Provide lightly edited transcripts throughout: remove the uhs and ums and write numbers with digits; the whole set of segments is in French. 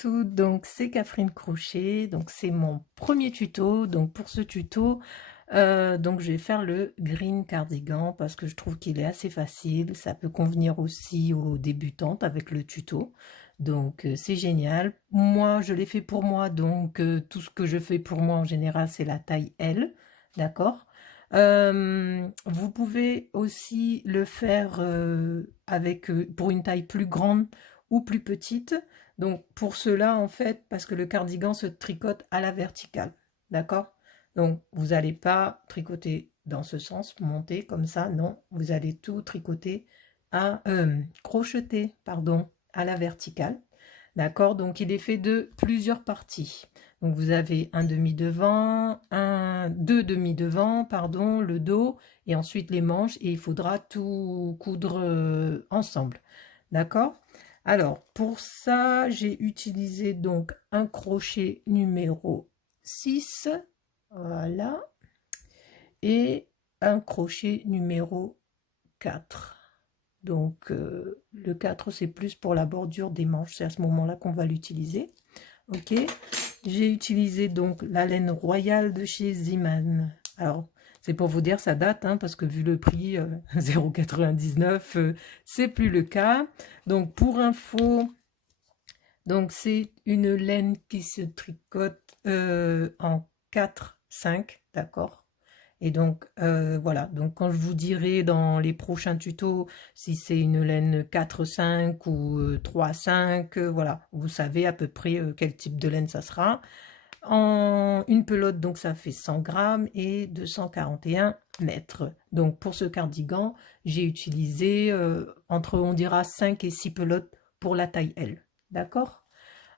toutes, donc c'est Catherine Crochet, donc c'est mon premier tuto. Donc pour ce tuto, donc je vais faire le green cardigan parce que je trouve qu'il est assez facile. Ça peut convenir aussi aux débutantes avec le tuto, donc c'est génial. Moi je l'ai fait pour moi, donc tout ce que je fais pour moi en général c'est la taille L, d'accord. Vous pouvez aussi le faire avec pour une taille plus grande ou plus petite. Donc pour cela, en fait, parce que le cardigan se tricote à la verticale, d'accord? Donc vous n'allez pas tricoter dans ce sens, monter comme ça, non, vous allez tout tricoter à crocheter, pardon, à la verticale, d'accord? Donc il est fait de plusieurs parties. Donc vous avez un demi devant, deux demi devant, pardon, le dos et ensuite les manches et il faudra tout coudre ensemble, d'accord? Alors, pour ça, j'ai utilisé donc un crochet numéro 6, voilà, et un crochet numéro 4. Donc, le 4, c'est plus pour la bordure des manches, c'est à ce moment-là qu'on va l'utiliser. Ok, j'ai utilisé donc la laine royale de chez Zeeman. Alors, c'est pour vous dire, ça date, hein, parce que vu le prix, 0,99, c'est plus le cas. Donc, pour info, donc c'est une laine qui se tricote en 4-5, d'accord? Et donc, voilà. Donc, quand je vous dirai dans les prochains tutos si c'est une laine 4-5 ou 3-5, voilà. Vous savez à peu près quel type de laine ça sera. En une pelote, donc ça fait 100 grammes et 241 mètres. Donc, pour ce cardigan, j'ai utilisé entre, on dira, 5 et 6 pelotes pour la taille L. D'accord?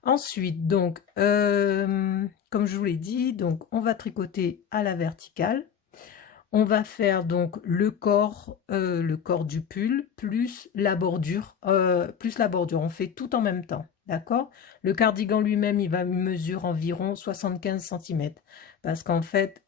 Ensuite, donc, comme je vous l'ai dit, donc on va tricoter à la verticale. On va faire donc le corps du pull plus la bordure, On fait tout en même temps, d'accord? Le cardigan lui-même, il va mesurer environ 75 cm parce qu'en fait,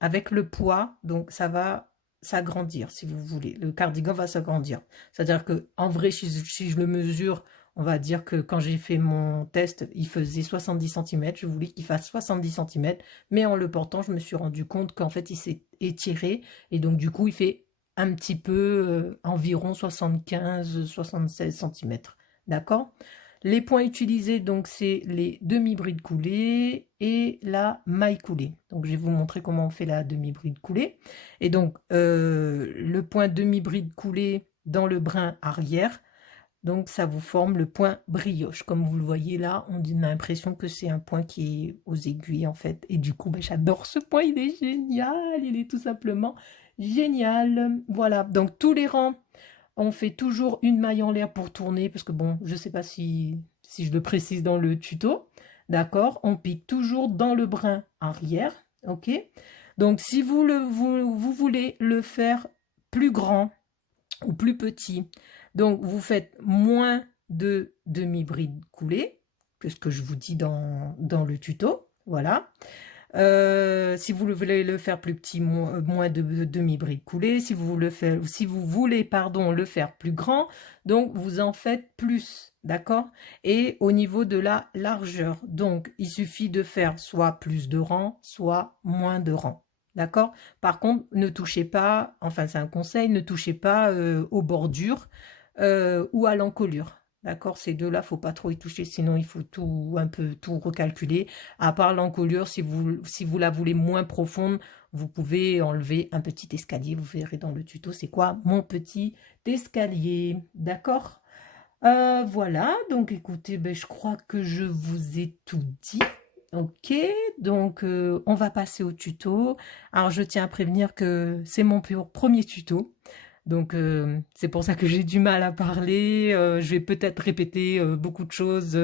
avec le poids, donc ça va s'agrandir, si vous voulez. Le cardigan va s'agrandir. C'est-à-dire que en vrai, si je le mesure, on va dire que quand j'ai fait mon test, il faisait 70 cm. Je voulais qu'il fasse 70 cm. Mais en le portant, je me suis rendu compte qu'en fait, il s'est étiré. Et donc, du coup, il fait un petit peu, environ 75-76 cm. D'accord? Les points utilisés, donc, c'est les demi-brides coulées et la maille coulée. Donc, je vais vous montrer comment on fait la demi-bride coulée. Et donc, le point demi-bride coulée dans le brin arrière, donc ça vous forme le point brioche. Comme vous le voyez là, on a l'impression que c'est un point qui est aux aiguilles en fait. Et du coup, ben, j'adore ce point, il est génial, il est tout simplement génial. Voilà, donc tous les rangs, on fait toujours une maille en l'air pour tourner, parce que bon, je ne sais pas si je le précise dans le tuto. D'accord, on pique toujours dans le brin arrière, ok. Donc si vous voulez le faire plus grand, ou plus petit. Donc, vous faites moins de demi-bride coulée, que ce que je vous dis dans le tuto. Voilà. Si vous voulez le faire plus petit, moins de demi-bride coulée. Si vous voulez, pardon, le faire plus grand, donc vous en faites plus, d'accord? Et au niveau de la largeur, donc il suffit de faire soit plus de rangs, soit moins de rangs. D'accord? Par contre, ne touchez pas, enfin c'est un conseil, ne touchez pas aux bordures ou à l'encolure. D'accord? Ces deux-là, faut pas trop y toucher, sinon il faut un peu tout recalculer. À part l'encolure, si vous la voulez moins profonde, vous pouvez enlever un petit escalier. Vous verrez dans le tuto, c'est quoi mon petit escalier. D'accord? Voilà, donc écoutez, ben, je crois que je vous ai tout dit. Ok, donc on va passer au tuto. Alors je tiens à prévenir que c'est mon premier tuto. Donc c'est pour ça que j'ai du mal à parler. Je vais peut-être répéter beaucoup de choses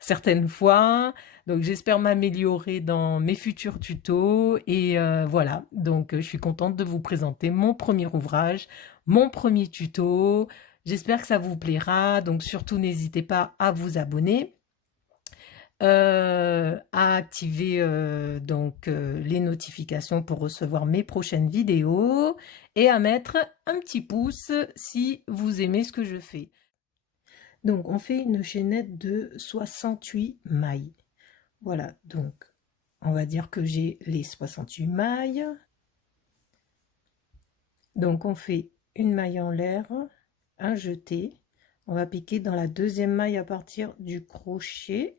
certaines fois. Donc j'espère m'améliorer dans mes futurs tutos. Et voilà, donc je suis contente de vous présenter mon premier ouvrage, mon premier tuto. J'espère que ça vous plaira. Donc surtout n'hésitez pas à vous abonner, à activer donc les notifications pour recevoir mes prochaines vidéos et à mettre un petit pouce si vous aimez ce que je fais. Donc on fait une chaînette de 68 mailles. Voilà, donc on va dire que j'ai les 68 mailles. Donc on fait une maille en l'air, un jeté. On va piquer dans la deuxième maille à partir du crochet.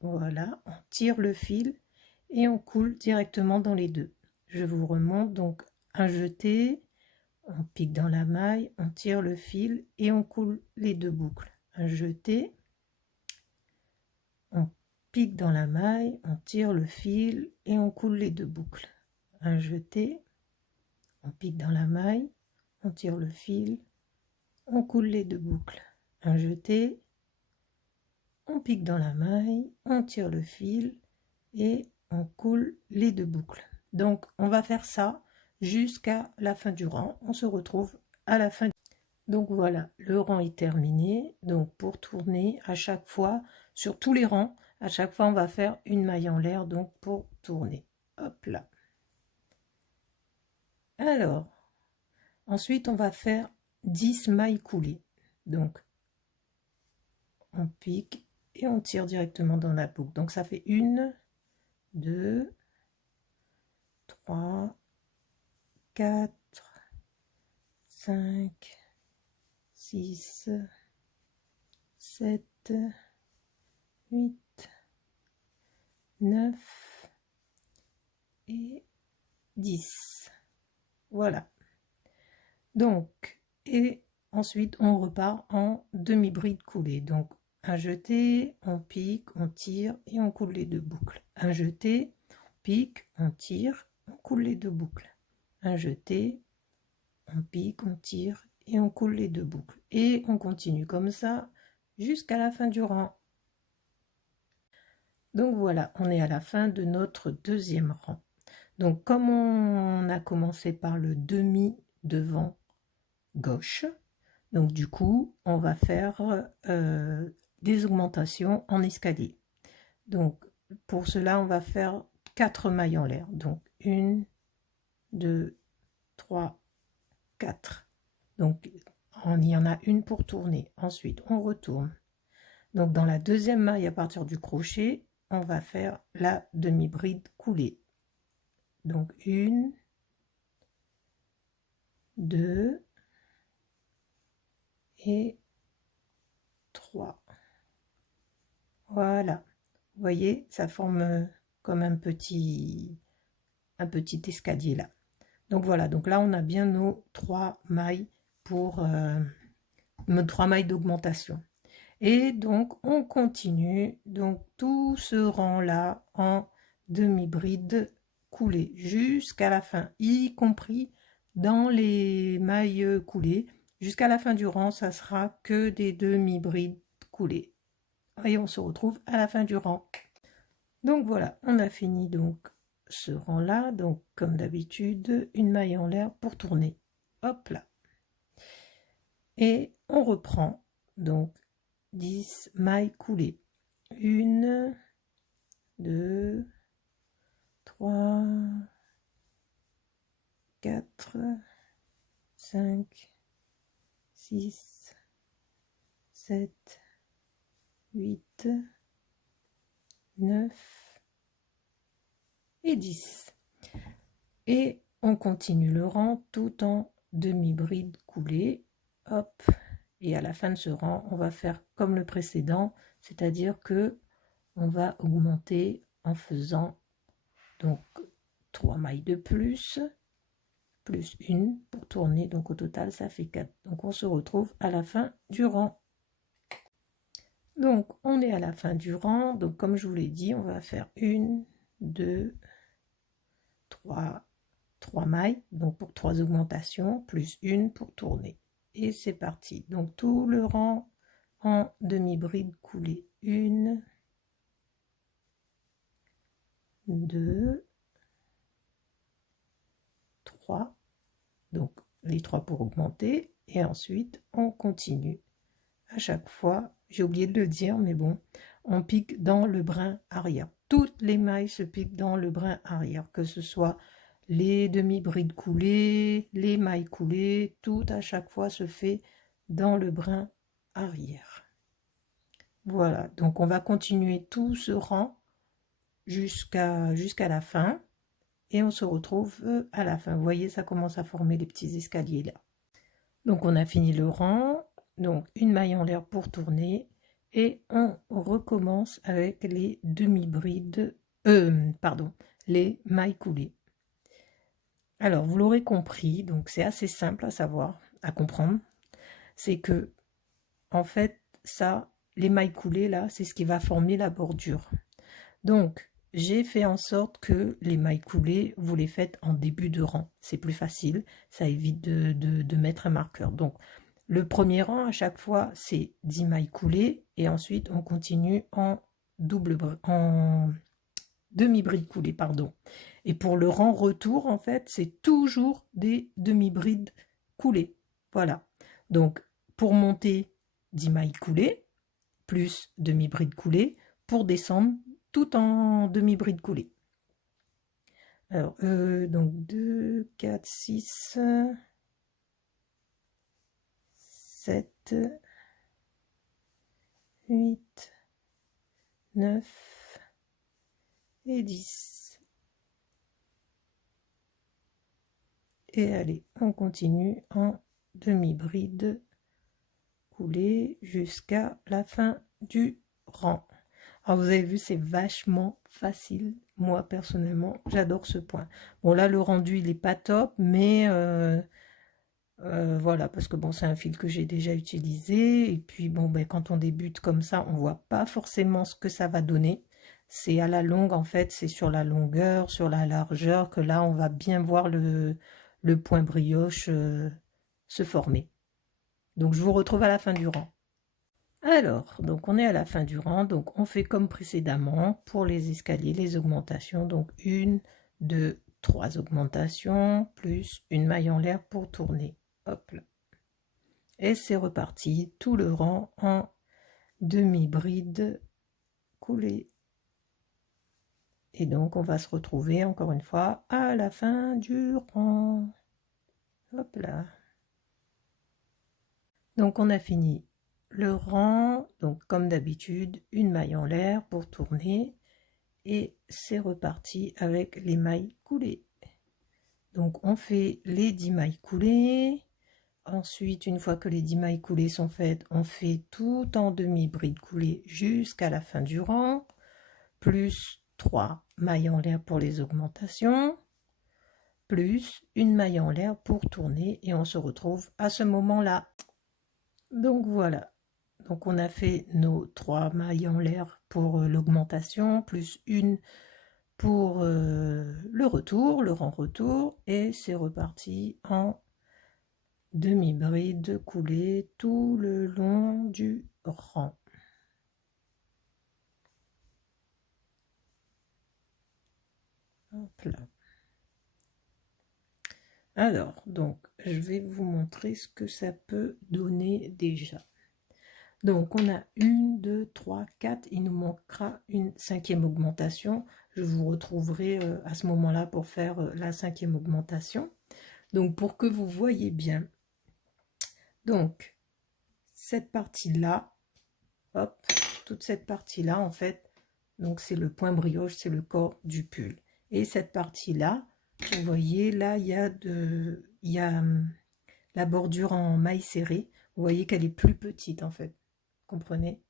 Voilà, on tire le fil et on coule directement dans les deux. Je vous remonte, donc un jeté, on pique dans la maille, on tire le fil et on coule les deux boucles. Un jeté, on pique dans la maille, on tire le fil et on coule les deux boucles. Un jeté, on pique dans la maille, on tire le fil, on coule les deux boucles. Un jeté, on pique dans la maille, on tire le fil et on coule les deux boucles. Donc on va faire ça jusqu'à la fin du rang. On se retrouve à la fin. Donc voilà, le rang est terminé. Donc pour tourner à chaque fois, sur tous les rangs, à chaque fois on va faire une maille en l'air, donc pour tourner. Hop là. Alors, ensuite on va faire 10 mailles coulées. Donc on pique et on tire directement dans la boucle. Donc ça fait 1, 2, 3, 4, 5, 6, 7, 8, 9 et 10. Voilà. Donc, et ensuite on repart en demi-bride coulée. Donc un jeté, on pique, on tire et on coule les deux boucles. Un jeté, on pique, on tire, on coule les deux boucles. Un jeté, on pique, on tire et on coule les deux boucles. Et on continue comme ça jusqu'à la fin du rang. Donc voilà, on est à la fin de notre deuxième rang. Donc comme on a commencé par le demi devant gauche, donc du coup on va faire des augmentations en escalier. Donc pour cela on va faire 4 mailles en l'air. Donc 1, 2, 3, 4. Donc il y en a une pour tourner. Ensuite on retourne. Donc dans la deuxième maille à partir du crochet, on va faire la demi-bride coulée. Donc 1, 2 et 3. Voilà. Vous voyez, ça forme comme un petit escalier là. Donc voilà, donc là on a bien nos 3 mailles pour nos 3 mailles d'augmentation. Et donc on continue donc tout ce rang là en demi-bride coulée jusqu'à la fin, y compris dans les mailles coulées. Jusqu'à la fin du rang, ça sera que des demi-brides coulées. Et on se retrouve à la fin du rang. Donc voilà, on a fini donc ce rang là. Donc comme d'habitude, une maille en l'air pour tourner. Hop là. Et on reprend donc 10 mailles coulées. 1, 2, 3, 4, 5, 6, 7, 8, 9 et 10. Et on continue le rang tout en demi-bride coulée. Hop. Et à la fin de ce rang, on va faire comme le précédent, c'est-à-dire que on va augmenter en faisant donc 3 mailles de plus une pour tourner. Donc au total, ça fait 4. Donc on se retrouve à la fin du rang. Donc on est à la fin du rang. Donc comme je vous l'ai dit, on va faire 1, 2, 3 mailles. Donc pour 3 augmentations, plus une pour tourner. Et c'est parti. Donc tout le rang en demi-bride coulée. 1, 2, 3. Donc les 3 pour augmenter. Et ensuite, on continue. À chaque fois, j'ai oublié de le dire, mais bon, on pique dans le brin arrière. Toutes les mailles se piquent dans le brin arrière, que ce soit les demi-brides coulées, les mailles coulées, tout à chaque fois se fait dans le brin arrière. Voilà, donc on va continuer tout ce rang jusqu'à la fin et on se retrouve à la fin. Vous voyez, ça commence à former les petits escaliers là. Donc on a fini le rang, donc une maille en l'air pour tourner et on recommence avec les demi-brides, pardon, les mailles coulées. Alors vous l'aurez compris, donc c'est assez simple à savoir, à comprendre, c'est que en fait ça, les mailles coulées là, c'est ce qui va former la bordure. Donc j'ai fait en sorte que les mailles coulées, vous les faites en début de rang. C'est plus facile, ça évite de mettre un marqueur. Donc, le premier rang, à chaque fois, c'est 10 mailles coulées. Et ensuite, on continue en en demi-bride coulée, pardon. Et pour le rang retour, en fait, c'est toujours des demi-brides coulées. Voilà. Donc, pour monter 10 mailles coulées, plus demi-bride coulée, pour descendre tout en demi-bride coulée. Alors, donc 2, 4, 6, 7, 8, 9 et 10. Et allez, on continue en demi-bride coulée jusqu'à la fin du rang. Alors vous avez vu, c'est vachement facile. Moi, personnellement, j'adore ce point. Bon, là, le rendu, il n'est pas top, mais voilà, parce que bon, c'est un fil que j'ai déjà utilisé. Et puis, bon, ben, quand on débute comme ça, on voit pas forcément ce que ça va donner. C'est à la longue, en fait, c'est sur la longueur, sur la largeur, que là, on va bien voir le point brioche se former. Donc, je vous retrouve à la fin du rang. Alors, donc on est à la fin du rang, donc on fait comme précédemment pour les escaliers, les augmentations, donc 1, 2, 3 augmentations, plus une maille en l'air pour tourner. Hop là. Et c'est reparti, tout le rang en demi-bride coulée. Et donc on va se retrouver encore une fois à la fin du rang. Hop là. Donc on a fini le rang, donc comme d'habitude, une maille en l'air pour tourner et c'est reparti avec les mailles coulées. Donc on fait les 10 mailles coulées. Ensuite, une fois que les 10 mailles coulées sont faites, on fait tout en demi-bride coulée jusqu'à la fin du rang, plus 3 mailles en l'air pour les augmentations, plus une maille en l'air pour tourner et on se retrouve à ce moment-là. Donc voilà, donc on a fait nos 3 mailles en l'air pour l'augmentation, plus une pour le retour, le rang retour, et c'est reparti en demi-bride coulée tout le long du rang. Hop là. Alors, donc, je vais vous montrer ce que ça peut donner déjà. Donc, on a 1, 2, 3, 4. Il nous manquera une 5e augmentation. Je vous retrouverai à ce moment-là pour faire la 5e augmentation. Donc, pour que vous voyez bien, donc, cette partie-là, hop, toute cette partie-là, en fait, donc c'est le point brioche, c'est le corps du pull. Et cette partie-là, vous voyez, là, il y a la bordure en maille serrée. Vous voyez qu'elle est plus petite, en fait. Comprenez?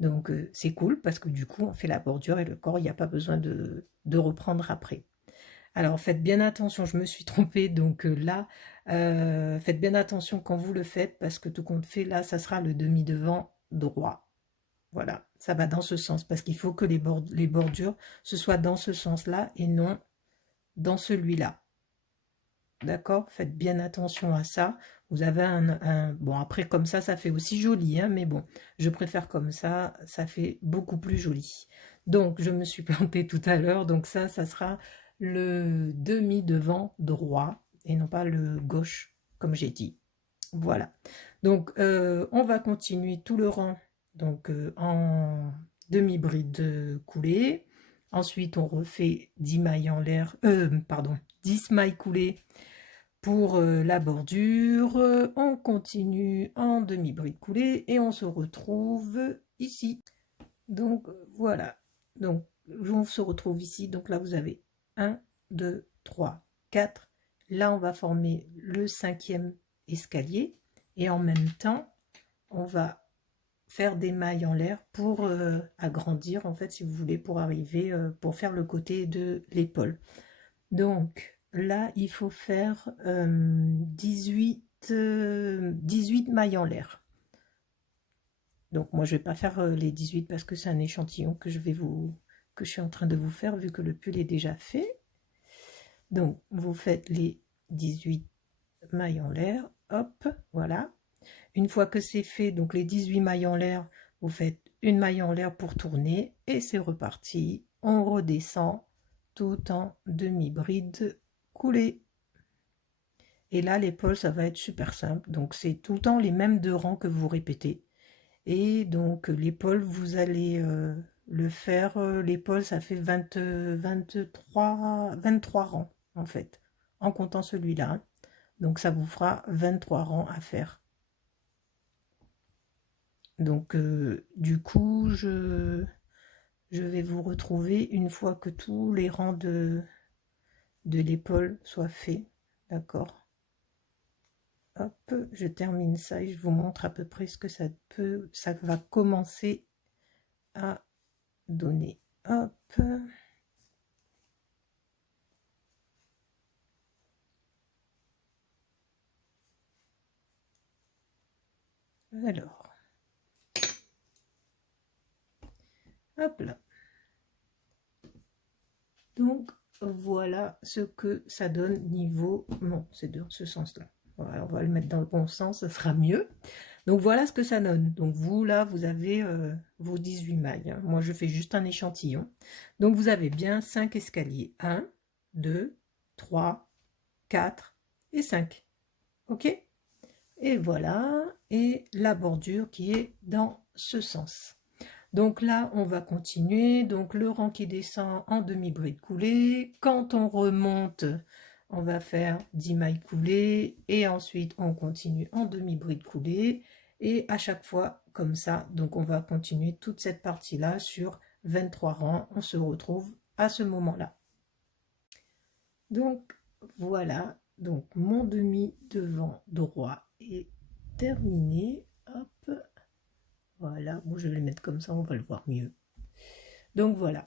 Donc, c'est cool parce que du coup, on fait la bordure et le corps, il n'y a pas besoin de reprendre après. Alors, faites bien attention, je me suis trompée. Donc là, faites bien attention quand vous le faites parce que tout compte fait, là, ça sera le demi-devant droit. Voilà, ça va dans ce sens parce qu'il faut que les bordures, ce soit dans ce sens-là et non dans celui-là. D'accord? Faites bien attention à ça. Vous avez bon, après, comme ça fait aussi joli, hein, mais bon, je préfère comme ça fait beaucoup plus joli. Donc, je me suis plantée tout à l'heure. Donc ça sera le demi-devant droit et non pas le gauche, comme j'ai dit. Voilà. Donc, on va continuer tout le rang donc en demi-bride coulée. Ensuite, on refait 10 mailles en l'air, pardon, 10 mailles coulées Pour la bordure, on continue en demi-bride coulée et on se retrouve ici. Donc voilà, donc on se retrouve ici, donc là vous avez 1, 2, 3, 4. Là on va former le 5e escalier et en même temps on va faire des mailles en l'air pour agrandir, en fait, si vous voulez, pour arriver, pour faire le côté de l'épaule. Donc là il faut faire 18 mailles en l'air. Donc moi je vais pas faire les 18 parce que c'est un échantillon que je suis en train de vous faire vu que le pull est déjà fait. Donc vous faites les 18 mailles en l'air, hop, voilà. Une fois que c'est fait, donc les 18 mailles en l'air, vous faites une maille en l'air pour tourner et c'est reparti. On redescend tout en demi-bride coulée. Et là l'épaule ça va être super simple, donc c'est tout le temps les mêmes 2 rangs que vous répétez. Et donc l'épaule, vous allez le faire, l'épaule ça fait 23 rangs en fait, en comptant celui-là. Hein. Donc ça vous fera 23 rangs à faire. Donc du coup, je vais vous retrouver une fois que tous les rangs de l'épaule soient faits. D'accord? Hop, je termine ça et je vous montre à peu près ce que ça va commencer à donner. Hop. Alors, hop là. Donc, voilà ce que ça donne niveau... Non, c'est dans ce sens-là. Voilà, on va le mettre dans le bon sens, ça sera mieux. Donc, voilà ce que ça donne. Donc, vous, là, vous avez vos 18 mailles. Hein. Moi, je fais juste un échantillon. Donc, vous avez bien 5 escaliers. 1, 2, 3, 4 et 5. OK? Et voilà. Et la bordure qui est dans ce sens. Donc là, on va continuer. Donc le rang qui descend en demi-bride coulée. Quand on remonte, on va faire 10 mailles coulées. Et ensuite, on continue en demi-bride coulée. Et à chaque fois, comme ça, donc on va continuer toute cette partie-là sur 23 rangs. On se retrouve à ce moment-là. Donc voilà, donc mon demi devant droit est terminé. Hop. Voilà, bon, je vais le mettre comme ça, on va le voir mieux. Donc voilà.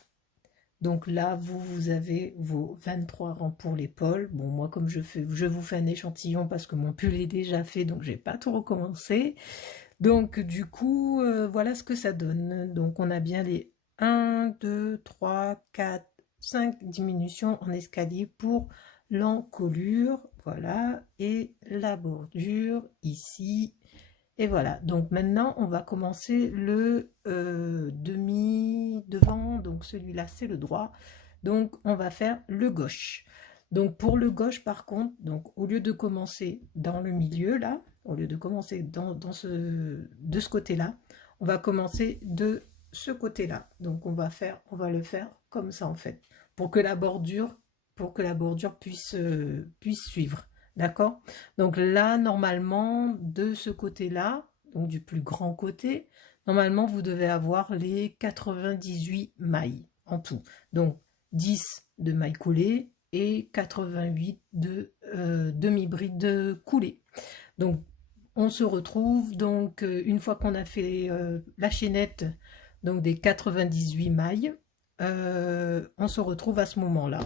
Donc là, vous avez vos 23 rangs pour l'épaule. Bon, moi, comme je vous fais un échantillon parce que mon pull est déjà fait, donc j'ai pas tout recommencé. Donc du coup, voilà ce que ça donne. Donc on a bien les 1, 2, 3, 4, 5 diminutions en escalier pour l'encolure. Voilà, et la bordure ici. Et voilà, donc maintenant on va commencer le demi devant, donc celui-là c'est le droit, donc on va faire le gauche. Donc pour le gauche par contre, donc au lieu de commencer dans le milieu là, au lieu de commencer de ce côté-là, on va commencer de ce côté-là. Donc on va le faire comme ça en fait, pour que la bordure, puisse suivre. D'accord? Donc là, normalement, de ce côté-là, donc du plus grand côté, normalement, vous devez avoir les 98 mailles en tout. Donc 10 de mailles coulées et 88 de demi-bride coulée. Donc on se retrouve, donc une fois qu'on a fait la chaînette, donc des 98 mailles, on se retrouve à ce moment-là.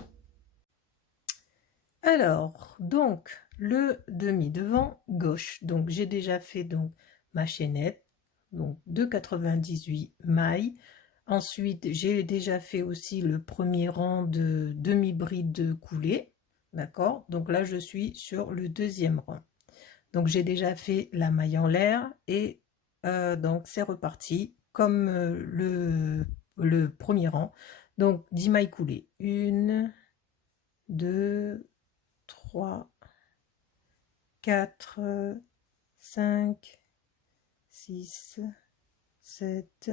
Alors, donc, le demi-devant gauche. Donc, j'ai déjà fait donc ma chaînette, donc de 98 mailles. Ensuite, j'ai déjà fait aussi le premier rang de demi-bride coulée. D'accord? Donc là, je suis sur le deuxième rang. Donc, j'ai déjà fait la maille en l'air et donc, c'est reparti comme le premier rang. Donc, 10 mailles coulées. 1, 2, 3, 4, 5, 6, 7,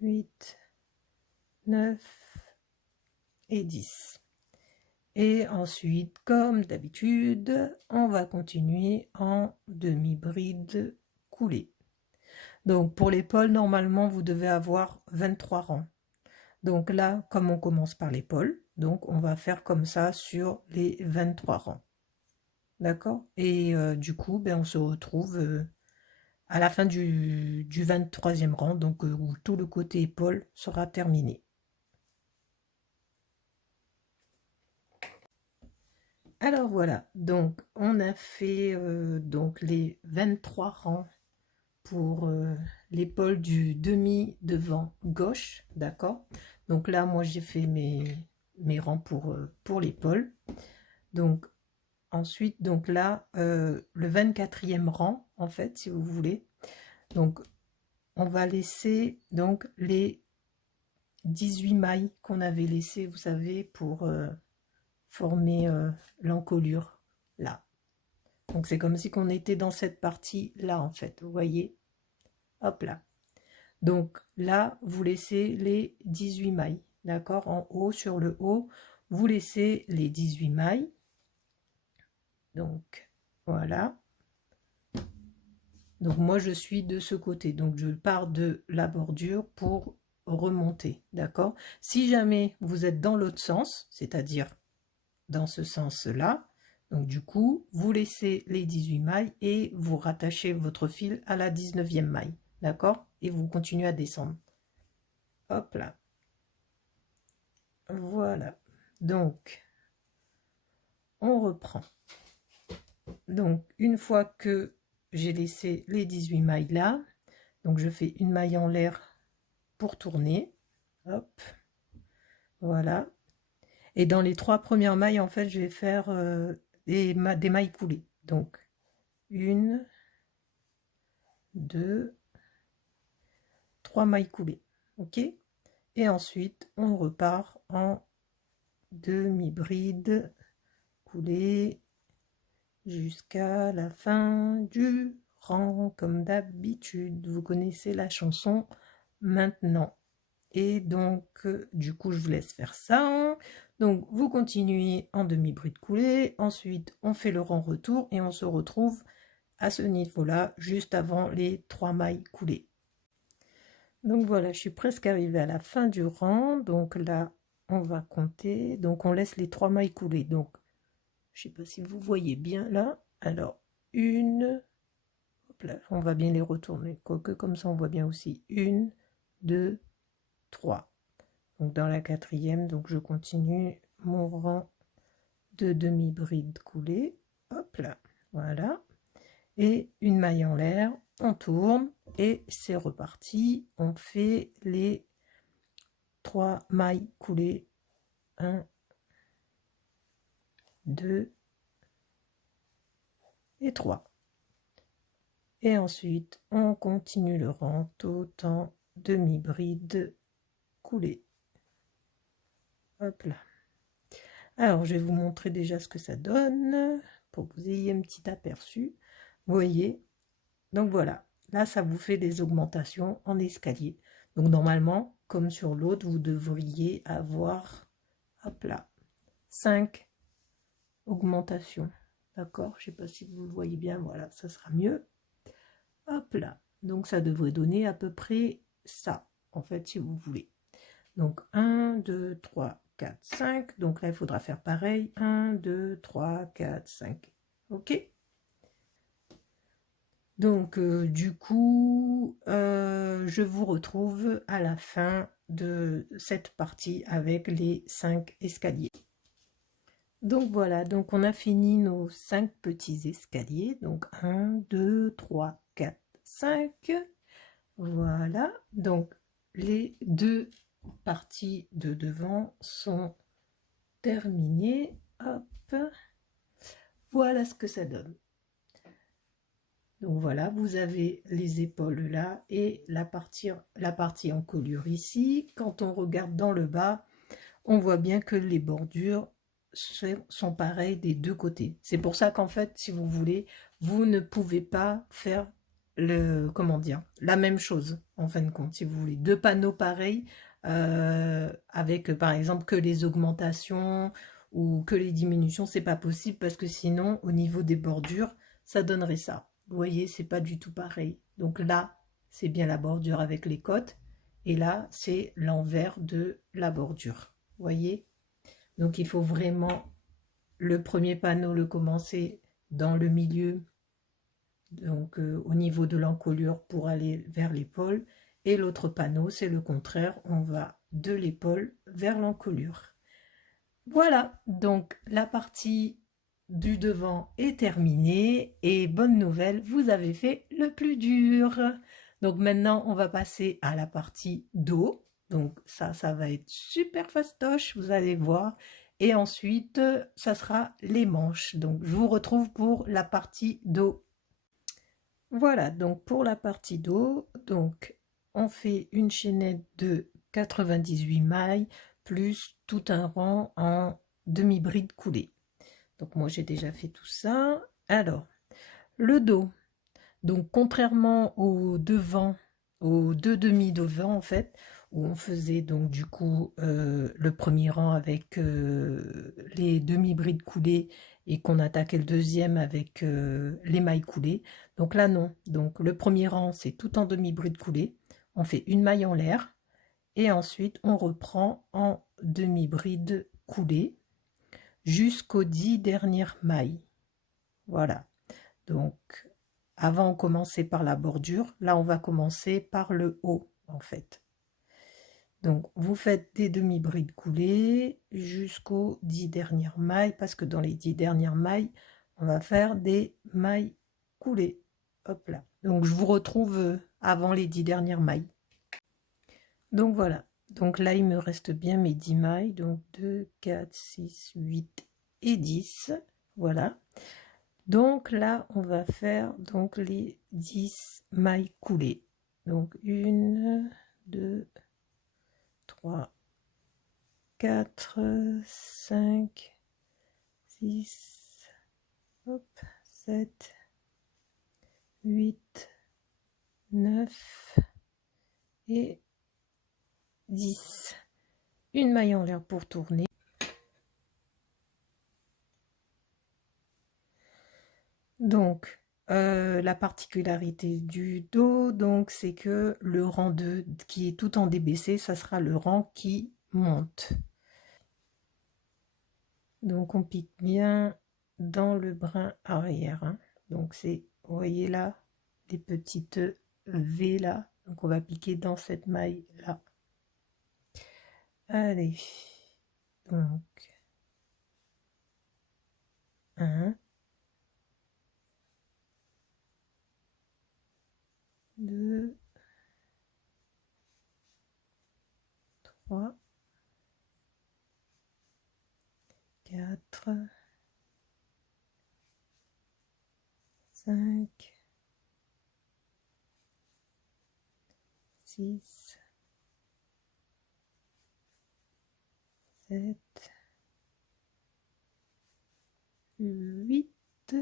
8, 9 et 10. Et ensuite, comme d'habitude, on va continuer en demi-bride coulée. Donc pour l'épaule, normalement, vous devez avoir 23 rangs. Donc là, comme on commence par l'épaule, donc on va faire comme ça sur les 23 rangs. D'accord? Et du coup, ben, on se retrouve à la fin du 23e rang, donc où tout le côté épaule sera terminé. Alors voilà, donc on a fait donc les 23 rangs pour l'épaule du demi devant gauche, d'accord? Donc là, moi j'ai fait mes rangs pour l'épaule. Donc ensuite, donc là, le 24e rang, en fait, si vous voulez. Donc on va laisser donc les 18 mailles qu'on avait laissées, vous savez, pour former l'encolure là. Donc c'est comme si on était dans cette partie là en fait, vous voyez, hop là. Donc là vous laissez les 18 mailles, d'accord, en haut, sur le haut vous laissez les 18 mailles. Donc voilà, donc moi je suis de ce côté, donc je pars de la bordure pour remonter, d'accord. Si jamais vous êtes dans l'autre sens, c'est-à-dire dans ce sens-là, donc du coup, vous laissez les 18 mailles et vous rattachez votre fil à la 19e maille, d'accord? Et vous continuez à descendre. Hop là. Voilà. Donc, on reprend. Donc, une fois que j'ai laissé les 18 mailles là, donc je fais une maille en l'air pour tourner. Hop. Voilà. Et dans les 3 premières mailles, en fait, je vais faire des mailles coulées. Donc, 1, 2, 3 mailles coulées, ok. Et ensuite on repart en demi-bride coulée jusqu'à la fin du rang, comme d'habitude. Vous connaissez la chanson maintenant. Et donc du coup je vous laisse faire ça. Donc vous continuez en demi-bride coulée, ensuite on fait le rang retour et on se retrouve à ce niveau là juste avant les 3 mailles coulées. Donc voilà, je suis presque arrivée à la fin du rang. Donc là, on va compter. Donc on laisse les 3 mailles couler. Donc, je ne sais pas si vous voyez bien là. Alors, une, hop là, on va bien les retourner. Quoique comme ça, on voit bien aussi. 1, 2, 3. Donc dans la 4e, donc je continue mon rang de demi-bride coulée. Hop là, voilà. Et une maille en l'air, on tourne et c'est reparti. On fait les 3 mailles coulées, 1, 2 et 3. Et ensuite on continue le rang tout en demi-bride coulée. Hop là. Alors je vais vous montrer déjà ce que ça donne pour que vous ayez un petit aperçu. Vous voyez, donc voilà, là ça vous fait des augmentations en escalier. Donc normalement, comme sur l'autre, vous devriez avoir, hop là, 5 augmentations. D'accord? Je ne sais pas si vous le voyez bien, voilà, ça sera mieux. Hop là. Donc ça devrait donner à peu près ça, en fait, si vous voulez. Donc 1, 2, 3, 4, 5. Donc là, il faudra faire pareil. 1, 2, 3, 4, 5. OK? Donc, du coup, je vous retrouve à la fin de cette partie avec les 5 escaliers. Donc voilà, donc on a fini nos 5 petits escaliers. Donc 1, 2, 3, 4, 5. Voilà, donc les 2 parties de devant sont terminées. Hop, voilà ce que ça donne. Donc voilà, vous avez les épaules là et la partie encolure ici. Quand on regarde dans le bas, on voit bien que les bordures sont pareilles des deux côtés. C'est pour ça qu'en fait, si vous voulez, vous ne pouvez pas faire comment dire, la même chose en fin de compte. Si vous voulez deux panneaux pareils, avec par exemple que les augmentations ou que les diminutions, c'est pas possible parce que sinon, au niveau des bordures, ça donnerait ça. Vous voyez, c'est pas du tout pareil. Donc là, c'est bien la bordure avec les côtes, et là, c'est l'envers de la bordure. Vous voyez? Donc il faut vraiment le premier panneau le commencer dans le milieu, donc au niveau de l'encolure pour aller vers l'épaule, et l'autre panneau, c'est le contraire, on va de l'épaule vers l'encolure. Voilà, donc la partie du devant est terminée, et bonne nouvelle, vous avez fait le plus dur. Donc maintenant, on va passer à la partie dos. Donc ça va être super fastoche, vous allez voir. Et ensuite, ça sera les manches. Donc je vous retrouve pour la partie dos. Voilà, donc pour la partie dos, donc on fait une chaînette de 98 mailles plus tout un rang en demi-bride coulée. Donc moi j'ai déjà fait tout ça. Alors, le dos. Donc contrairement au devant, aux deux demi-devant en fait, où on faisait donc du coup le premier rang avec les demi-brides coulées et qu'on attaquait le deuxième avec les mailles coulées. Donc là non, donc le premier rang c'est tout en demi-bride coulée, on fait une maille en l'air et ensuite on reprend en demi-bride coulée jusqu'aux 10 dernières mailles. Voilà, donc avant on commençait par la bordure, là on va commencer par le haut en fait. Donc vous faites des demi-brides coulées jusqu'aux 10 dernières mailles, parce que dans les 10 dernières mailles, on va faire des mailles coulées. Hop là. Donc je vous retrouve avant les 10 dernières mailles. Donc voilà. Donc là il me reste bien mes 10 mailles. Donc 2, 4, 6, 8 et 10. Voilà. Donc là on va faire donc les 10 mailles coulées. Donc 1, 2, 3, 4, 5, 6, hop, 7, 8, 9 et 10. Une maille en l'air pour tourner. Donc, la particularité du dos, donc, c'est que le rang 2 qui est tout en débaissé, ça sera le rang qui monte. Donc, on pique bien dans le brin arrière. Hein. Donc, c'est, vous voyez là, les petites V là. Donc, on va piquer dans cette maille là. Allez. Donc, 1, 2, 3, 4, 5, 6, 7, 8,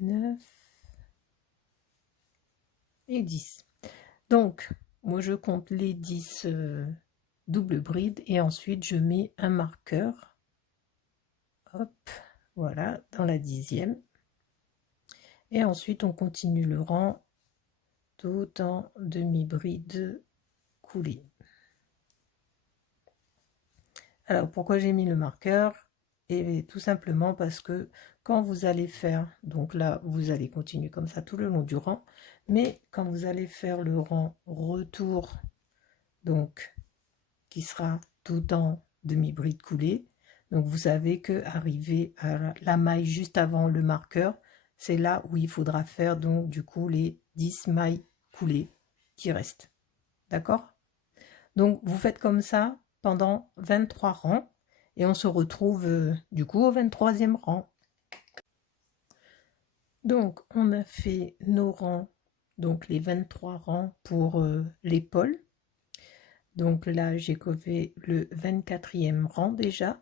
9 et 10. Donc, moi je compte les 10 double bride et ensuite je mets un marqueur. Hop, voilà, dans la 10e. Et ensuite on continue le rang tout en demi-bride coulée. Alors pourquoi j'ai mis le marqueur? Et tout simplement parce que quand vous allez faire, donc là vous allez continuer comme ça tout le long du rang, mais quand vous allez faire le rang retour, donc qui sera tout en demi-bride coulée, donc vous savez que arrivé à la maille juste avant le marqueur, c'est là où il faudra faire donc du coup les 10 mailles coulées qui restent. D'accord? Donc vous faites comme ça pendant 23 rangs et on se retrouve du coup au 23e rang. Donc on a fait nos rangs, donc les 23 rangs pour l'épaule. Donc là j'ai fait le 24e rang déjà.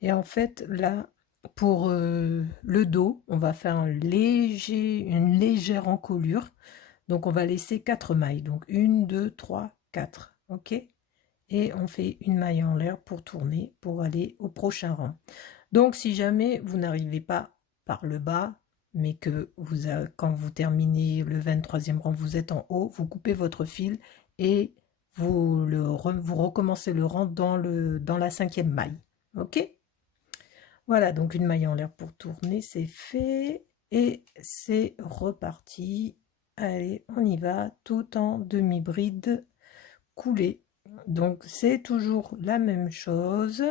Et en fait là pour le dos, on va faire une légère encolure. Donc on va laisser 4 mailles. Donc 1, 2, 3, 4. Ok? et on fait une maille en l'air pour tourner, pour aller au prochain rang. Donc si jamais vous n'arrivez pas par le bas, mais que quand vous terminez le 23e rang, vous êtes en haut, vous coupez votre fil et vous recommencez le rang dans la 5e maille. Ok? Voilà, donc une maille en l'air pour tourner, c'est fait et c'est reparti. Allez, on y va, tout en demi-bride coulée. Donc c'est toujours la même chose.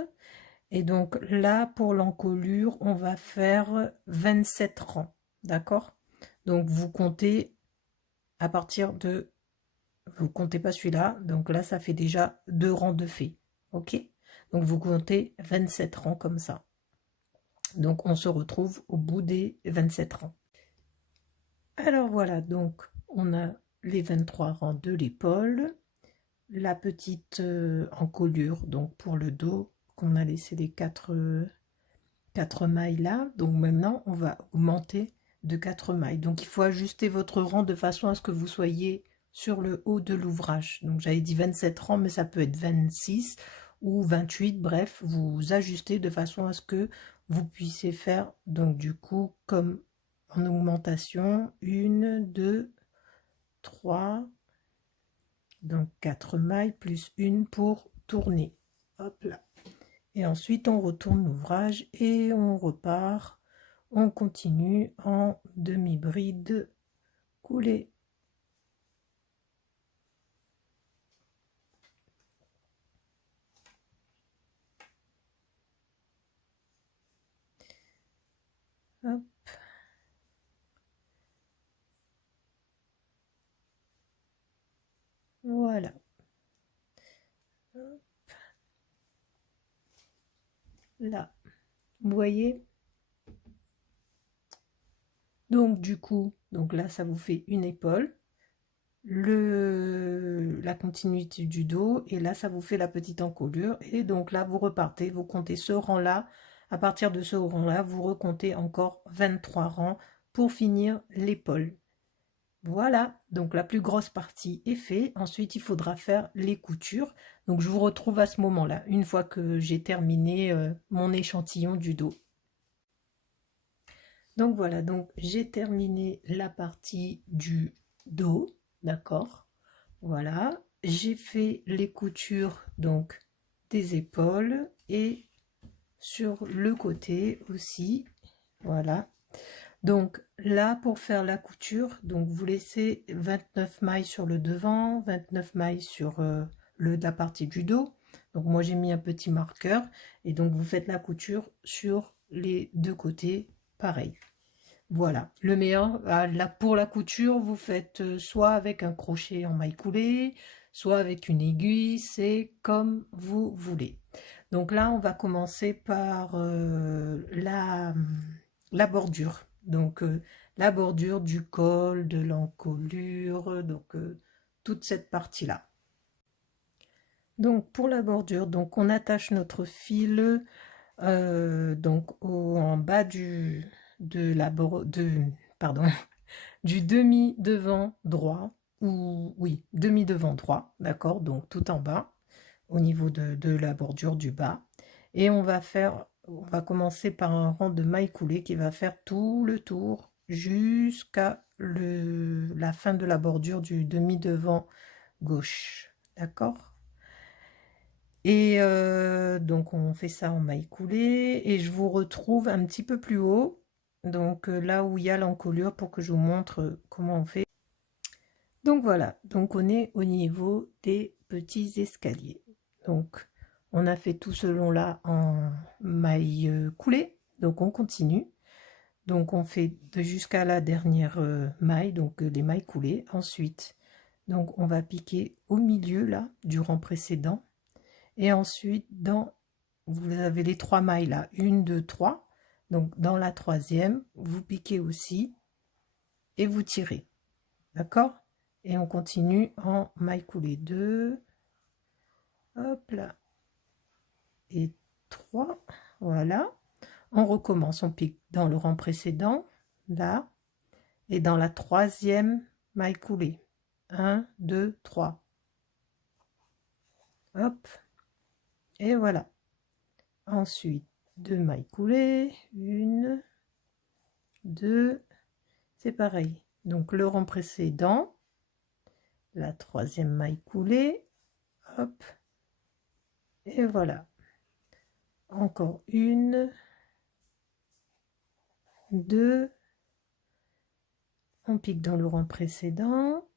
Et donc là, pour l'encolure, on va faire 27 rangs, d'accord? Donc vous comptez à partir de... Vous comptez pas celui-là, donc là, ça fait déjà 2 rangs de fait, ok? Donc vous comptez 27 rangs comme ça. Donc on se retrouve au bout des 27 rangs. Alors voilà, donc on a les 23 rangs de l'épaule, la petite encolure, donc pour le dos, qu'on a laissé les 4 mailles là. Donc maintenant, on va augmenter de 4 mailles. Donc il faut ajuster votre rang de façon à ce que vous soyez sur le haut de l'ouvrage. Donc j'avais dit 27 rangs, mais ça peut être 26 ou 28. Bref, vous ajustez de façon à ce que vous puissiez faire, donc du coup, comme en augmentation, 1, 2, 3, donc 4 mailles plus une pour tourner. Hop là. Et ensuite, on retourne l'ouvrage et on repart. On continue en demi-bride coulée. Hop. Voilà. Hop. Là. Vous voyez? Donc du coup, donc là, ça vous fait une épaule, la continuité du dos, et là, ça vous fait la petite encolure. Et donc là, vous repartez, vous comptez ce rang-là. À partir de ce rang-là, vous recomptez encore 23 rangs pour finir l'épaule. Voilà, donc la plus grosse partie est faite. Ensuite, il faudra faire les coutures. Donc je vous retrouve à ce moment-là, une fois que j'ai terminé mon échantillon du dos. Donc voilà, donc j'ai terminé la partie du dos, d'accord? Voilà, j'ai fait les coutures donc des épaules et sur le côté aussi, voilà. Donc là, pour faire la couture, donc vous laissez 29 mailles sur le devant, 29 mailles sur la partie du dos. Donc moi j'ai mis un petit marqueur et donc vous faites la couture sur les deux côtés, pareil. Voilà, le meilleur, pour la couture, vous faites soit avec un crochet en maille coulée, soit avec une aiguille, c'est comme vous voulez. Donc là, on va commencer par la bordure. Donc la bordure du col, de l'encolure, donc toute cette partie-là. Donc pour la bordure, donc on attache notre fil donc en bas pardon, du demi devant droit, ou oui, demi devant droit, d'accord, donc tout en bas au niveau de la bordure du bas. Et on va commencer par un rang de mailles coulées qui va faire tout le tour jusqu'à la fin de la bordure du demi devant gauche, d'accord. Et donc on fait ça en maille coulée et je vous retrouve un petit peu plus haut, donc là où il y a l'encolure, pour que je vous montre comment on fait. Donc voilà, donc on est au niveau des petits escaliers. Donc on a fait tout ce long là en maille coulée, donc on continue. Donc on fait jusqu'à la dernière maille, donc les mailles coulées. Ensuite, donc on va piquer au milieu là du rang précédent. Et ensuite, vous avez les 3 mailles là, 1, 2, 3. Donc dans la troisième, vous piquez aussi et vous tirez. D'accord? Et on continue en maille coulée 2. Hop là. Et 3. Voilà. On recommence, on pique dans le rang précédent, là. Et dans la troisième maille coulée. 1, 2, 3. hop, et voilà. Ensuite, 2 mailles coulées, 1, 2, c'est pareil. Donc le rang précédent, la 3e maille coulée, hop, et voilà. Encore 1, 2, on pique dans le rang précédent,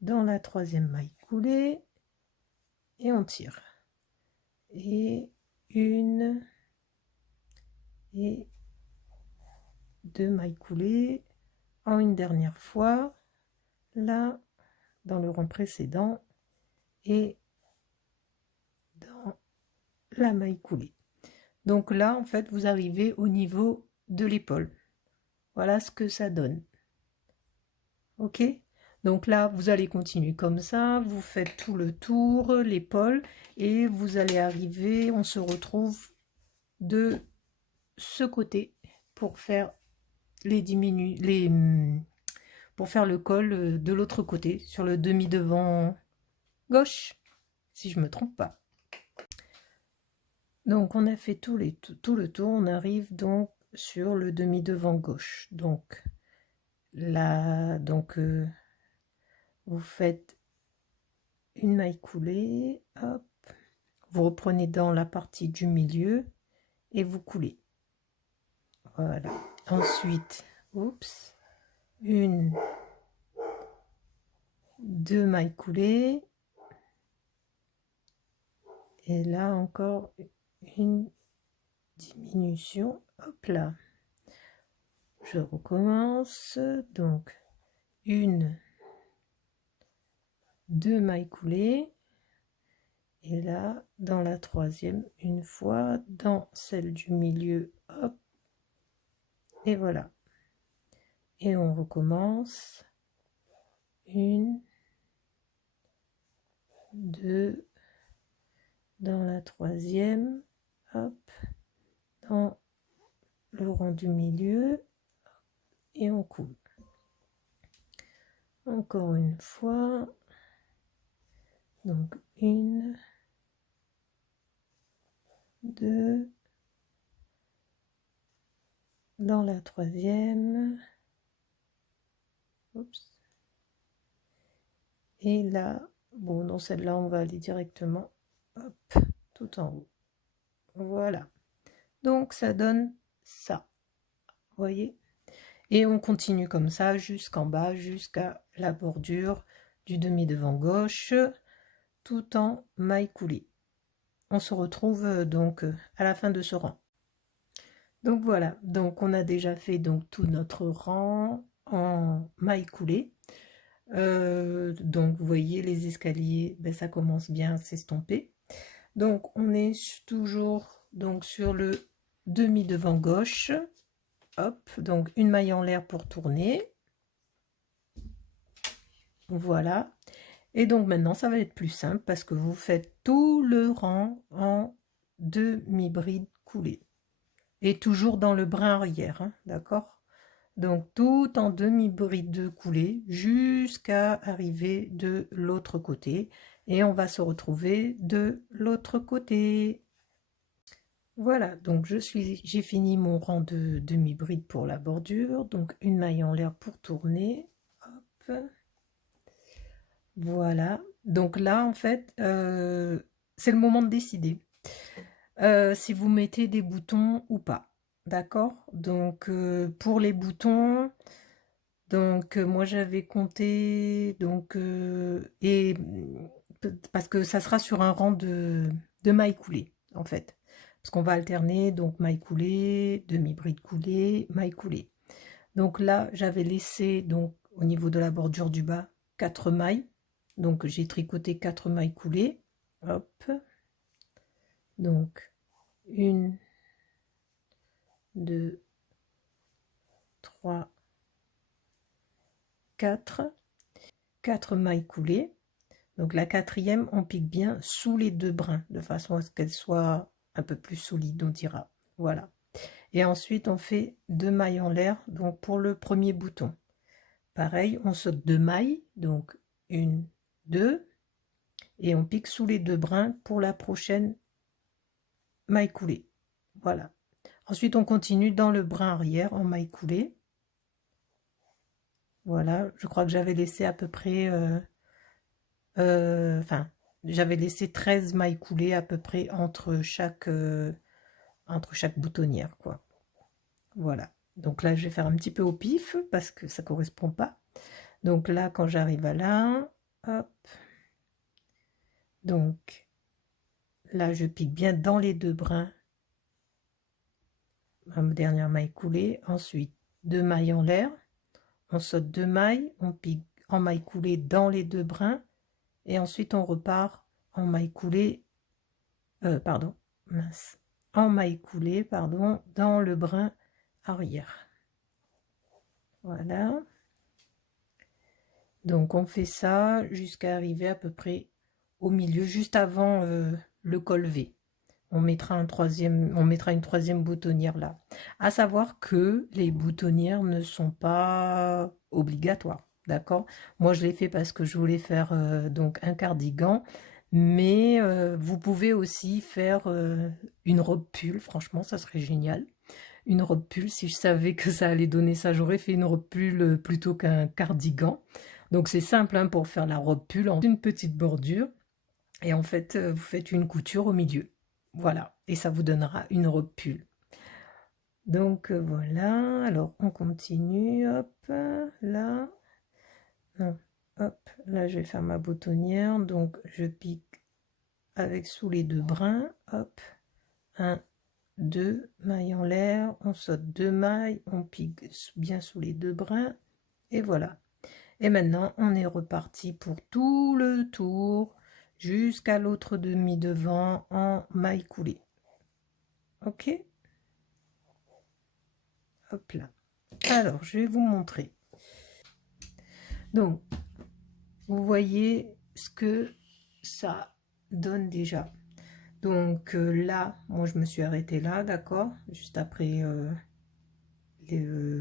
dans la 3e maille coulée, et on tire. Et 1 et 2 mailles coulées en une dernière fois, là, dans le rang précédent, et dans la maille coulée. Donc là, en fait, vous arrivez au niveau de l'épaule. Voilà ce que ça donne. Ok? Donc là, vous allez continuer comme ça, vous faites tout le tour, l'épaule, et vous allez arriver, on se retrouve de ce côté pour faire pour faire le col de l'autre côté, sur le demi-devant gauche, si je me trompe pas. Donc on a fait tout le tour, on arrive donc sur le demi-devant gauche. Donc là, vous faites une maille coulée, hop, vous reprenez dans la partie du milieu et vous coulez. Voilà. Ensuite, oups, 1, 2 mailles coulées. Et là encore une diminution, hop là. Je recommence, donc 1, 2 mailles coulées. Et là, dans la 3e, une fois, dans celle du milieu, hop, et voilà. Et on recommence, 1, 2, dans la 3e, hop, dans le rang du milieu, et on coule. Encore une fois, donc 1, 2, dans la 3e, oups, et là, bon, dans celle-là, on va aller directement, hop, tout en haut. Voilà. Donc, ça donne ça. Vous voyez? Et on continue comme ça jusqu'en bas, jusqu'à la bordure du demi-devant gauche, tout en maille coulée. On se retrouve donc à la fin de ce rang. Donc voilà, donc on a déjà fait donc tout notre rang en maille coulée. Donc vous voyez les escaliers, ben, ça commence bien à s'estomper. Donc on est toujours donc sur le demi devant gauche, hop, donc une maille en l'air pour tourner, voilà. Et donc maintenant ça va être plus simple parce que vous faites tout le rang en demi-bride coulée et toujours dans le brin arrière, hein, d'accord? Donc tout en demi-bride coulée jusqu'à arriver de l'autre côté et on va se retrouver de l'autre côté. Voilà, donc j'ai fini mon rang de demi-bride pour la bordure, donc une maille en l'air pour tourner, hop, voilà. Donc là en fait c'est le moment de décider si vous mettez des boutons ou pas, d'accord? Donc pour les boutons, donc moi j'avais compté donc parce que ça sera sur un rang de mailles coulées en fait, parce qu'on va alterner donc mailles coulées, demi-bride coulée, mailles coulées. Donc là j'avais laissé donc au niveau de la bordure du bas 4 mailles, donc j'ai tricoté 4 mailles coulées, hop, donc 1, 2, 3, 4 mailles coulées. Donc la 4e, on pique bien sous les 2 brins, de façon à ce qu'elle soit un peu plus solide, on dira. Voilà. Et ensuite, on fait 2 mailles en l'air, donc pour le premier bouton. Pareil, on saute 2 mailles, donc 1, 2. et on pique sous les 2 brins pour la prochaine maille coulée. Voilà. Ensuite, on continue dans le brin arrière en maille coulée. Voilà, je crois que j'avais laissé à peu près, enfin, j'avais laissé 13 mailles coulées à peu près entre chaque boutonnière, quoi. Voilà. Donc là, je vais faire un petit peu au pif parce que ça correspond pas. Donc là, quand j'arrive à là, hop. Donc là, je pique bien dans les 2 brins. Ma dernière maille coulée. Ensuite, 2 mailles en l'air. On saute 2 mailles, on pique en maille coulée dans les 2 brins. Et ensuite, on repart en maille coulée, pardon, mince, en maille coulée, pardon, dans le brin arrière. Voilà. Donc on fait ça jusqu'à arriver à peu près au milieu, juste avant le col V. On mettra une troisième boutonnière là. À savoir que les boutonnières ne sont pas obligatoires, d'accord? Moi je l'ai fait parce que je voulais faire donc un cardigan, mais vous pouvez aussi faire une robe pull. Franchement, ça serait génial. Une robe pull, si je savais que ça allait donner ça, j'aurais fait une robe pull plutôt qu'un cardigan. Donc c'est simple hein, pour faire la robe pull en une petite bordure. Et en fait, vous faites une couture au milieu. Voilà. Et ça vous donnera une robe pull. Donc voilà. Alors on continue. Hop. Là. Non. Hop. Là, je vais faire ma boutonnière. Donc je pique avec sous les 2 brins. Hop. 1, 2 mailles en l'air, on saute 2 mailles, on pique bien sous les 2 brins, et voilà. Et maintenant, on est reparti pour tout le tour, jusqu'à l'autre demi devant en maille coulée. Ok? Hop là. Alors, je vais vous montrer. Donc, vous voyez ce que ça donne déjà. Donc là, moi je me suis arrêtée là, d'accord? Juste après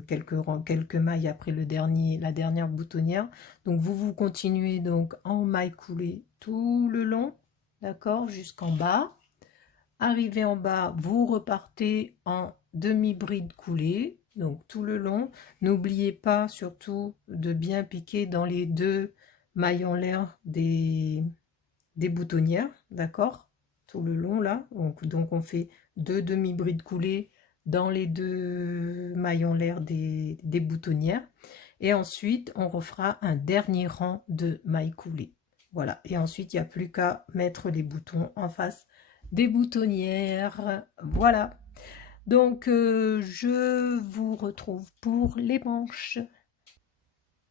quelques mailles après la dernière boutonnière. Donc vous continuez donc en maille coulée tout le long, d'accord, jusqu'en bas. Arrivé en bas, vous repartez en demi-bride coulée, donc tout le long. N'oubliez pas surtout de bien piquer dans les 2 mailles en l'air des boutonnières, d'accord, tout le long là. Donc on fait 2 demi-brides coulées dans les 2 mailles en l'air des boutonnières, et ensuite on refera un dernier rang de mailles coulées. Voilà, et ensuite il n'y a plus qu'à mettre les boutons en face des boutonnières. Voilà, donc je vous retrouve pour les manches.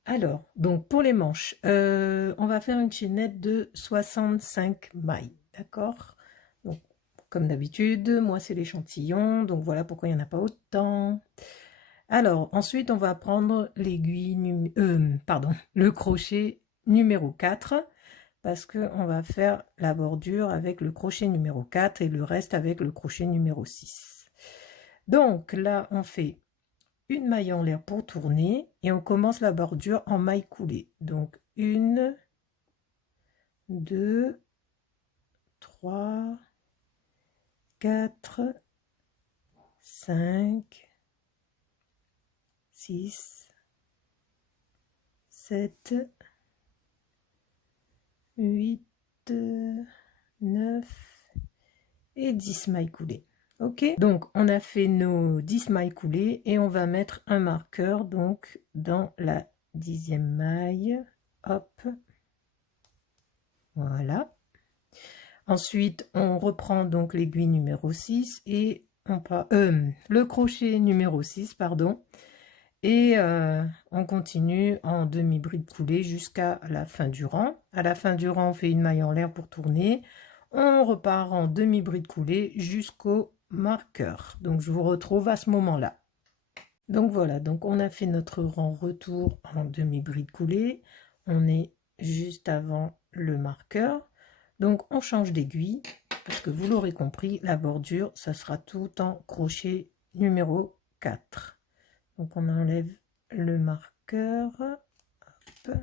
Alors, donc pour les manches, on va faire une chaînette de 65 mailles, d'accord? Donc, comme d'habitude, moi c'est l'échantillon, donc voilà pourquoi il n'y en a pas autant. Alors, ensuite, on va prendre l'aiguille, pardon, le crochet numéro 4, parce qu'on va faire la bordure avec le crochet numéro 4 et le reste avec le crochet numéro 6. Donc là, on fait une maille en l'air pour tourner et on commence la bordure en maille coulée. Donc 1, 2, 3, 4, 5, 6, 7, 8, 9 et 10 mailles coulées. Ok, donc on a fait nos 10 mailles coulées et on va mettre un marqueur donc dans la 10e maille. Hop, voilà. Ensuite, on reprend donc l'aiguille numéro 6 et le crochet numéro 6, pardon, et on continue en demi-bride coulée jusqu'à la fin du rang. À la fin du rang, on fait une maille en l'air pour tourner. On repart en demi-bride coulée jusqu'au marqueur. Donc, je vous retrouve à ce moment-là. Donc, voilà. Donc, on a fait notre rang retour en demi-bride coulée. On est juste avant le marqueur. Donc, on change d'aiguille parce que vous l'aurez compris, la bordure, ça sera tout en crochet numéro 4. Donc, on enlève le marqueur. Hop.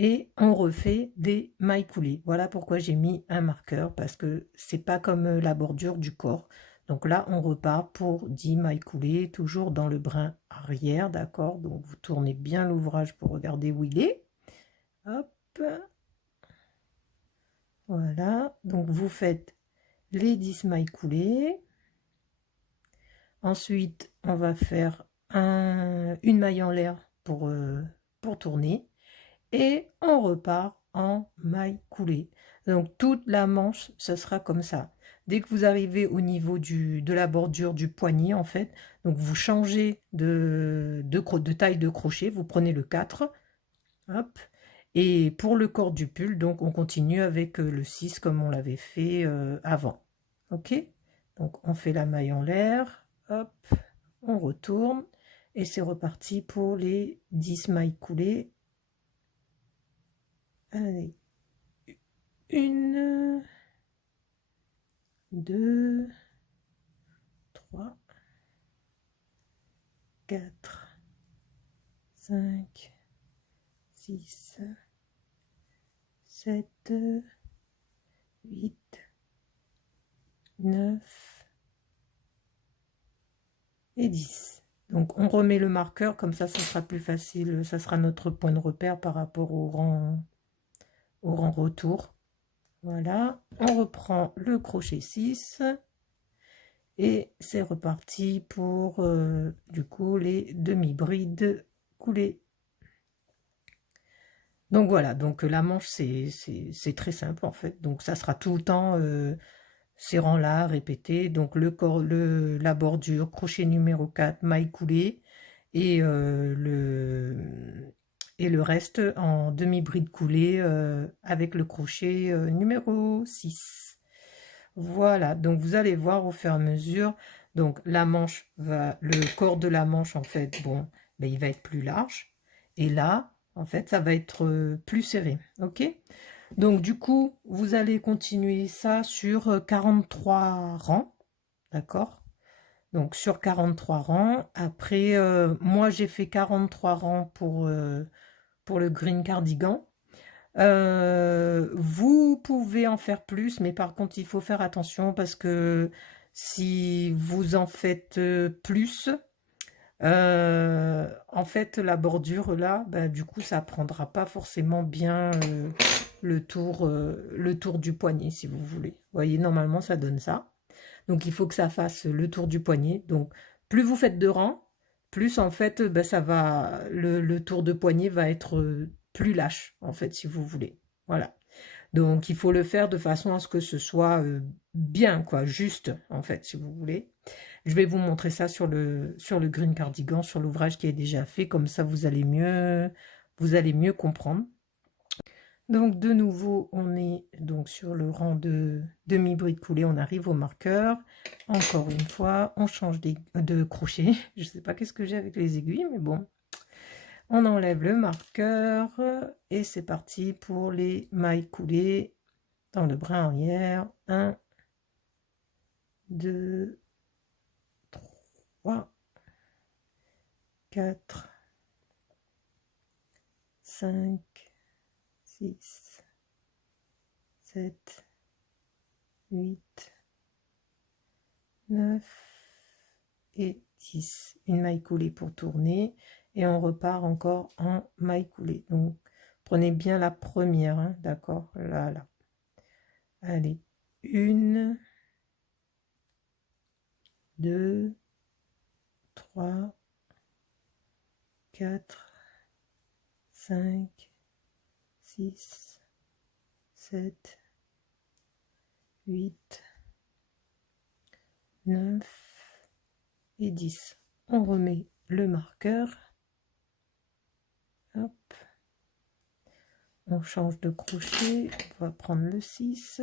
et on refait des mailles coulées. Voilà pourquoi j'ai mis un marqueur, parce que c'est pas comme la bordure du corps. Donc là, on repart pour 10 mailles coulées, toujours dans le brin arrière, d'accord? Donc vous tournez bien l'ouvrage pour regarder où il est. Hop, voilà. Donc vous faites les 10 mailles coulées. Ensuite, on va faire une maille en l'air pour tourner. Et on repart en maille coulée. Donc toute la manche, ce sera comme ça. Dès que vous arrivez au niveau de la bordure du poignet, en fait, donc vous changez de taille de crochet, vous prenez le 4, hop, et pour le corps du pull, donc on continue avec le 6 comme on l'avait fait avant. Ok? Donc on fait la maille en l'air, hop, on retourne, et c'est reparti pour les 10 mailles coulées. Allez, 1, 2, 3, 4, 5, 6, 7, 8, 9 et 10. Donc on remet le marqueur, comme ça sera plus facile, ça sera notre point de repère par rapport au rang retour. Voilà, on reprend le crochet 6 et c'est reparti pour du coup les demi-brides coulées. Donc voilà, donc la manche c'est très simple en fait, donc ça sera tout le temps ces rangs là répétés, donc la bordure, crochet numéro 4, maille coulée et le reste en demi-bride coulée avec le crochet numéro 6. Voilà, donc vous allez voir au fur et à mesure, donc le corps de la manche en fait, bon, ben, il va être plus large, et là, en fait, ça va être plus serré, ok? Donc du coup, vous allez continuer ça sur 43 rangs, d'accord? Donc sur 43 rangs, après, moi j'ai fait 43 rangs pour le green cardigan. Vous pouvez en faire plus, mais par contre, il faut faire attention parce que si vous en faites plus, en fait, la bordure là, bah, du coup, ça prendra pas forcément bien le tour du poignet, si vous voulez. Vous voyez, normalement, ça donne ça. Donc, il faut que ça fasse le tour du poignet. Donc, plus vous faites de rangs, plus en fait, bah, ça va, le tour de poignet va être plus lâche, en fait, si vous voulez. Voilà. Donc, il faut le faire de façon à ce que ce soit bien, quoi, juste, en fait, si vous voulez. Je vais vous montrer ça sur le green cardigan, sur l'ouvrage qui est déjà fait, comme ça vous allez mieux comprendre. Donc de nouveau, on est donc sur le rang de demi-bride coulée, on arrive au marqueur. Encore une fois, on change de crochet. Je ne sais pas qu'est-ce que j'ai avec les aiguilles, mais bon. On enlève le marqueur et c'est parti pour les mailles coulées dans le brin arrière. 1, 2, 3, 4, 5, 6, 7, 8, 9 et 10. Une maille coulée pour tourner et on repart encore en maille coulée. Donc prenez bien la première, hein, d'accord, là, là. Allez, 1, 2, 3, 4, 5, 6, 7, 8, 9 et 10. On remet le marqueur. Hop. On change de crochet. On va prendre le 6.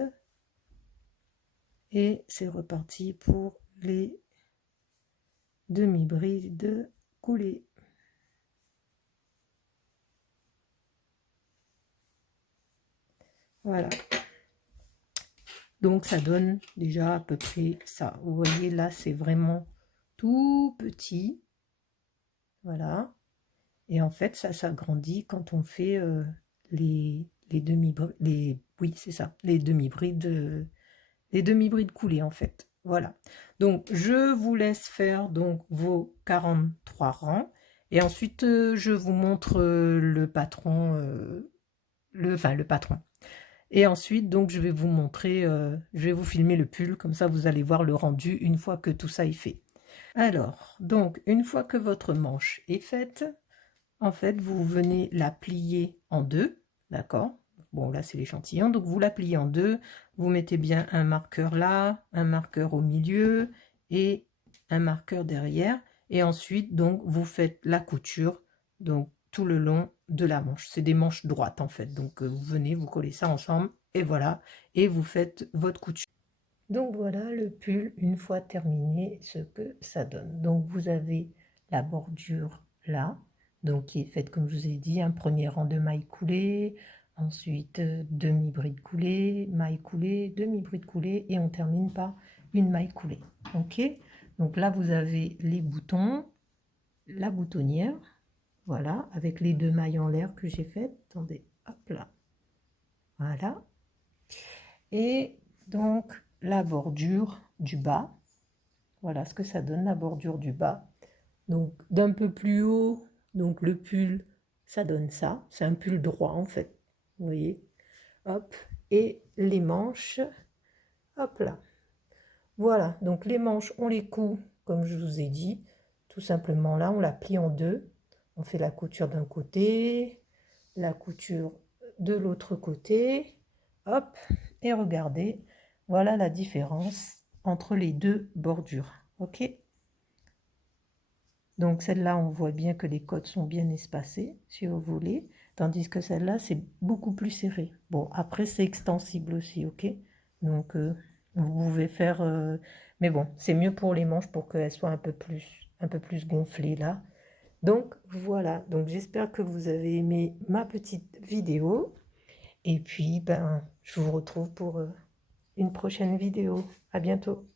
Et c'est reparti pour les demi-brides coulées. Voilà. Donc ça donne déjà à peu près ça. Vous voyez là, c'est vraiment tout petit. Voilà. Et en fait, ça s'agrandit quand on fait les demi-brides, oui, c'est ça, les demi-brides coulées en fait. Voilà. Donc, je vous laisse faire donc vos 43 rangs. Et ensuite, je vous montre le patron, enfin le patron. Et ensuite, donc, je vais vous montrer, je vais vous filmer le pull, comme ça vous allez voir le rendu une fois que tout ça est fait. Alors, donc, une fois que votre manche est faite, en fait, vous venez la plier en deux, d'accord? Bon, là, c'est l'échantillon, donc vous la pliez en deux, vous mettez bien un marqueur là, un marqueur au milieu et un marqueur derrière. Et ensuite, donc, vous faites la couture, donc, tout le long de la manche. C'est des manches droites, en fait. Donc, vous venez, vous collez ça ensemble, et voilà. Et vous faites votre couture. Donc, voilà le pull, une fois terminé, ce que ça donne. Donc, vous avez la bordure là, donc qui est faite, comme je vous ai dit, un premier rang de mailles coulées, ensuite demi-bride coulée, maille coulée, demi-bride coulée, et on termine par une maille coulée. Ok? Donc là, vous avez les boutons, la boutonnière, voilà, avec les deux mailles en l'air que j'ai faites. Attendez, hop là, voilà. Et donc, la bordure du bas, voilà ce que ça donne, la bordure du bas. Donc, d'un peu plus haut, donc le pull, ça donne ça. C'est un pull droit, en fait. Vous voyez? Hop. Et les manches, hop là. Voilà. Donc, les manches, on les coud, comme je vous ai dit. Tout simplement, là, on la plie en deux. On fait la couture d'un côté, la couture de l'autre côté. Hop. Et regardez, voilà la différence entre les deux bordures. Ok? Donc celle-là, on voit bien que les côtes sont bien espacées, si vous voulez, tandis que celle-là, c'est beaucoup plus serré. Bon, après, c'est extensible aussi, ok? Donc, vous pouvez faire... mais bon, c'est mieux pour les manches pour qu'elles soient un peu plus gonflées, là. Donc, voilà. Donc, j'espère que vous avez aimé ma petite vidéo. Et puis, ben, je vous retrouve pour une prochaine vidéo. À bientôt.